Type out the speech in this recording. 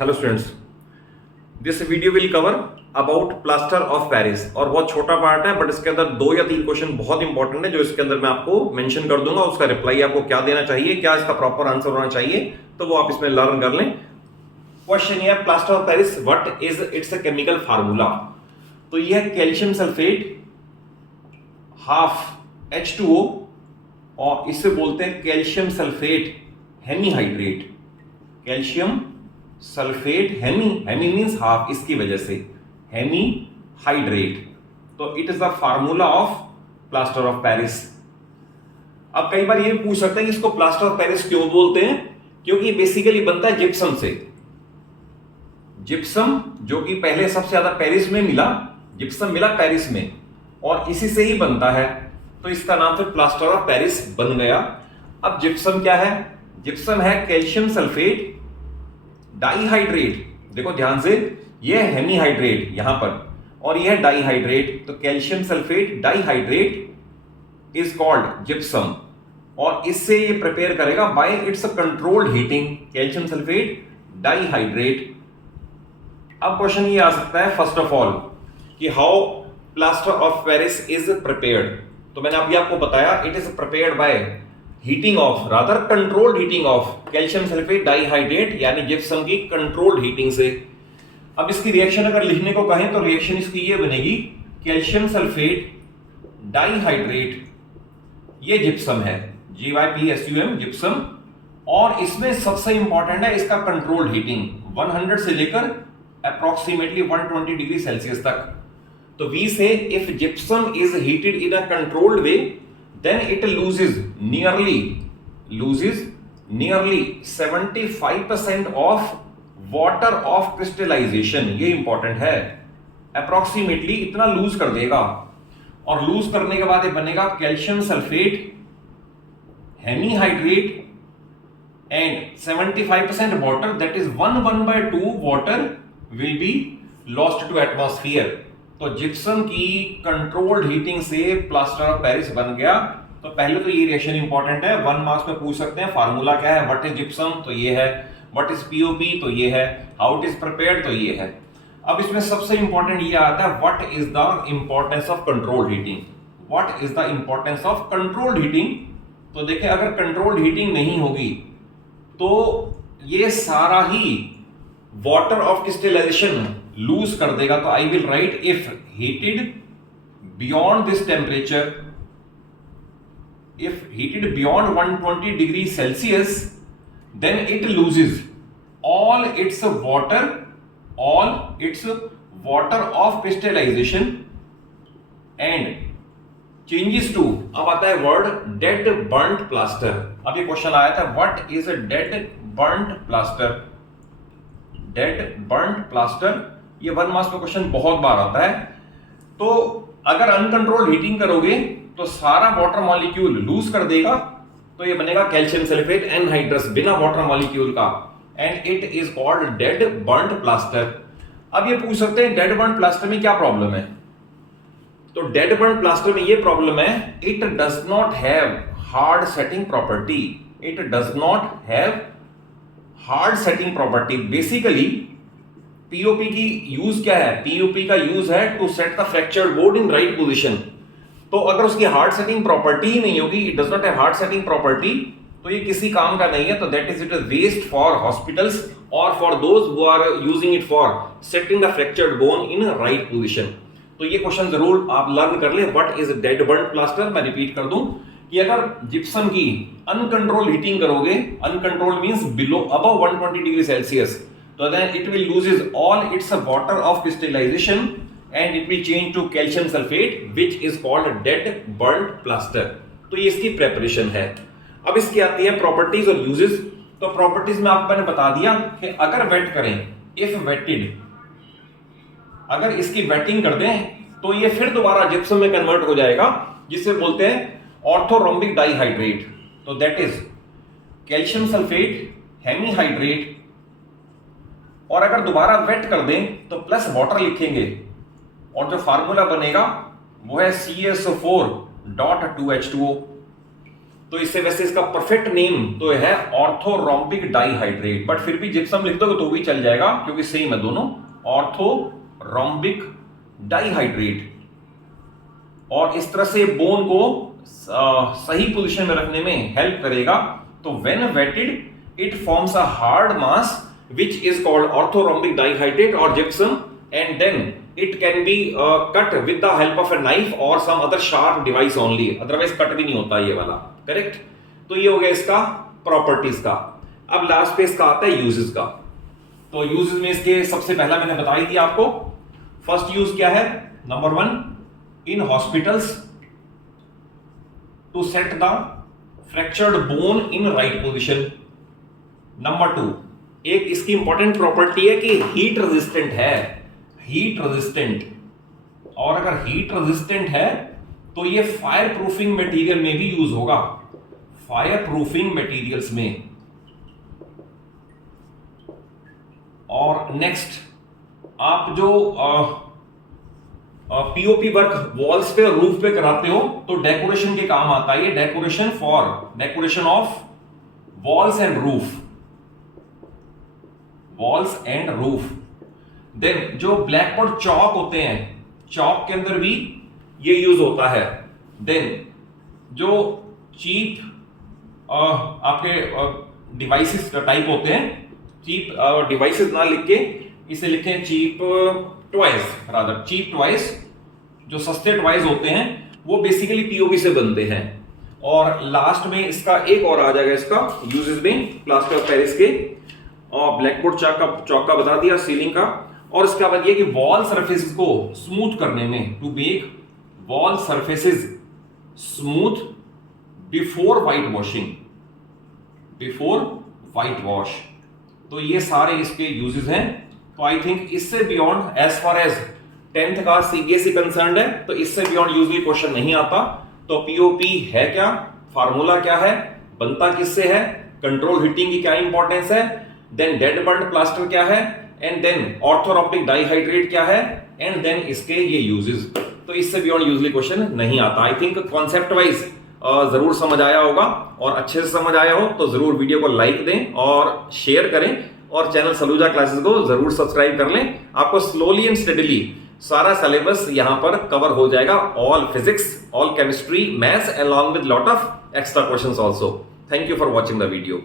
Hello students, this video will cover about plaster of Paris. और बहुत छोटा part है, बट इसके अंदर 2 या 3 क्वेश्चन बहुत इंपॉर्टेंट है जो इसके अंदर मैं आपको मेंशन कर दूंगा। उसका रिप्लाई आपको क्या देना चाहिए, क्या इसका प्रॉपर आंसर होना चाहिए, तो वो आप इसमें लर्न कर लें। क्वेश्चन ये है, plaster of Paris what is it's a chemical formula. तो ये है कैल्शियम सल्फेट हाफ H2O, और इसे बोलते हैं calcium sulphate hemihydrate. Calcium sulphate hemi means half, इसकी वजह से हेमी हाइड्रेट। तो it is the formula of plaster of Paris. अब कई बार ये पूछ सकते हैं कि इसको प्लास्टर ऑफ पेरिस क्यों बोलते हैं, क्योंकि बेसिकली बनता है जिप्सम से। जिप्सम जो कि पहले सबसे ज्यादा पेरिस में मिला, जिप्सम मिला पेरिस में, और इसी से ही बनता है, तो इसका नाम फिर प्लास्टर ऑफ पेरिस बन गया। अब जिप्सम क्या है? जिप्सम है कैल्शियम सल्फेट डाइहाइड्रेट। देखो ध्यान से, ये है हेमीहाइड्रेट यहां पर, और ये है डाइहाइड्रेट। तो calcium sulphate dihydrate is called gypsum, और इससे ये प्रिपेयर करेगा bye it's controlled heating, calcium sulphate dihydrate. अब क्वेश्चन ये आ सकता है फर्स्ट ऑफ ऑल कि how plaster of Paris is prepared. तो मैंने अभी आपको बताया, it is prepared by heating of, rather controlled heating of calcium sulphate dihydrate, यानी जिप्सम की कंट्रोल्ड हीटिंग से। अब इसकी रिएक्शन अगर लिखने को कहें तो रिएक्शन इसकी ये बनेगी, कैल्शियम सल्फेट डाइहाइड्रेट, ये जिप्सम है, GYPSUM जिप्सम, और इसमें सबसे इंपॉर्टेंट है इसका कंट्रोल्ड हीटिंग 100 से लेकर अप्रोक्सीमेटली 120 डिग्री सेल्सियस तक। तो वी से if gypsum is heated in a controlled way, then it loses nearly 75% of water of crystallization। ये इंपॉर्टेंट है, अप्रोक्सीमेटली इतना लूज कर देगा, और लूज करने के बाद ये बनेगा calcium sulphate hemihydrate and 75% water, that is 1/2 water will be lost to atmosphere। तो जिप्सम की कंट्रोल्ड हीटिंग से प्लास्टर ऑफ पेरिस बन गया। तो पहले तो ये रिएक्शन इंपॉर्टेंट है, 1 मार्क्स में पूछ सकते हैं। फार्मूला क्या है? व्हाट इज जिप्सम, तो ये है। व्हाट इज POP, तो ये है। हाउ इट इज प्रिपेयर्ड, तो ये है। अब इसमें सबसे इंपॉर्टेंट ये आता है, what is the importance of controlled heating. What is the importance of controlled heating? तो देखिए, अगर कंट्रोल्ड हीटिंग नहीं होगी तो ये सारा ही वाटर ऑफ क्रिस्टलाइजेशन लूज कर देगा। तो I will write, if heated beyond this temperature, if heated beyond 120 degree Celsius, then it loses all its water of crystallization and changes to, अब आता है वर्ड डेड बर्न्ट प्लास्टर। अब ये question आया था, what is a dead burnt plaster. Dead burnt plaster, ये 1 marks में question बहुत बार आता है। तो अगर अनकंट्रोल्ड हीटिंग करोगे तो सारा वाटर मॉलिक्यूल लूज कर देगा, तो ये बनेगा कैल्शियम सल्फेट एनहाइड्रस बिना वाटर मॉलिक्यूल का, and it is called dead burnt plaster. अब ये पूछ सकते हैं, डेड बर्न्ट प्लास्टर में क्या प्रॉब्लम है? तो डेड बर्न प्लास्टर में ये प्रॉब्लम है, it does not have hard setting property. It does not have hard setting property. Basically POP की यूज क्या है? POP का यूज है to set the fractured board in right position. तो अगर उसकी हार्ड सेटिंग प्रॉपर्टी ही नहीं होगी, it does not have hard setting property, तो ये किसी काम का नहीं है। तो that is it is waste for hospitals और for those who are using it for setting the fractured bone in right position. तो ये क्वेश्चन जरूर आप लर्न कर ले, what is dead burnt plaster. मैं रिपीट कर दूं कि अगर जिप्सम की अनकंट्रोल हीटिंग करोगे, uncontrol means below above 120 degree Celsius, तो then it will loses all its water of crystallization and it will change to calcium sulphate which is called dead burnt plaster. तो ये इसकी preparation है। अब इसकी आती है प्रॉपर्टीज और यूजेस। तो प्रॉपर्टीज में आपको मैंने बता दिया कि अगर वेट करें, इफ वेटेड, अगर इसकी वेटिंग कर दें तो ये फिर दोबारा जिप्सम में कन्वर्ट हो जाएगा, जिसे बोलते हैं ऑर्थोरोम्बिक डाइहाइड्रेट। तो that is calcium sulphate hemihydrate, और अगर दोबारा वेट कर दें तो प्लस वाटर लिखेंगे, और जो फार्मूला बनेगा वो है CSO4.2H2O। तो इससे वैसे इसका परफेक्ट नेम तो है ऑर्थोरोम्बिक डाइहाइड्रेट, बट फिर भी जिप्सम लिख दोगे तो भी चल जाएगा क्योंकि सेम है दोनों, ऑर्थोरोम्बिक डाइहाइड्रेट। और इस तरह से बोन को सही पोजीशन में रखने में हेल्प करेगा। तो when wetted it forms a hard mass which is called orthorhombic dihydrate or gypsum, and then it can be cut with the help of a knife or some other sharp device only, otherwise cut भी नहीं होता ये वाला, correct. तो ये हो गया इसका प्रॉपर्टीज का। अब लास्ट पे इसका आता है यूजेस का। तो यूजेस में इसके सबसे पहला मैंने बता ही दिया आपको। फर्स्ट यूज क्या है, number 1 in hospitals to set the fractured bone in right position. Number 2 एक इसकी इंपॉर्टेंट प्रॉपर्टी है कि हीट रेजिस्टेंट है, हीट रेजिस्टेंट। और अगर हीट रेजिस्टेंट है तो ये फायर प्रूफिंग मटेरियल में भी यूज होगा, फायर प्रूफिंग मटेरियल्स में। और नेक्स्ट, आप जो पीओपी वर्क वॉल्स पे और रूफ पे कराते हो तो डेकोरेशन के काम आता है ये, decoration of walls and roof, walls and roof. Then जो ब्लैक बोर्ड चॉक होते हैं, चॉक के अंदर भी ये यूज होता है। देन जो चीप आपके डिवाइसेस टाइप होते हैं, चीप डिवाइसेस ना लिख के इसे लिखें cheap toys, rather cheap toys, जो सस्ते टॉयज होते हैं वो बेसिकली पीओपी से बनते हैं। और लास्ट में इसका एक और आ जाएगा इसका यूजेस में, प्लास्टर ऑफ पेरिस के और ब्लैकबोर्ड चौक का बता दिया, सीलिंग का। और इसका बाद ये कि वॉल सरफेसेस को स्मूथ करने में, to make wall surfaces smooth before white washing, before white wash. तो ये सारे इसके यूजेस हैं। तो आई थिंक इससे beyond, as far as 10th का सीबीएसई कंसर्न्ड है, तो इससे बियॉन्ड यूजली क्वेश्चन नहीं आता। तो पीओपी है क्या, फार्मूला क्या है, बनता किससे है, कंट्रोल हीटिंग की क्या इंपॉर्टेंस है, देन डेड बर्न्ड प्लास्टर क्या है, एंड देन ऑर्थोरोम्बिक डाइहाइड्रेट क्या है, एंड देन इसके ये यूजेस। तो इससे बियॉन्ड यूजली क्वेश्चन नहीं आता। आई थिंक कॉन्सेप्ट वाइज जरूर समझ आया होगा, और अच्छे से समझ आया हो तो जरूर वीडियो को लाइक दें और शेयर करें, और चैनल सलूजा क्लासेस को जरूर सब्सक्राइब कर लें। आपको स्लोली एंड स्टेडली सारा सिलेबस यहां पर कवर हो जाएगा, all physics, all chemistry, maths, along with lot of extra questions also. Thank you for watching the video.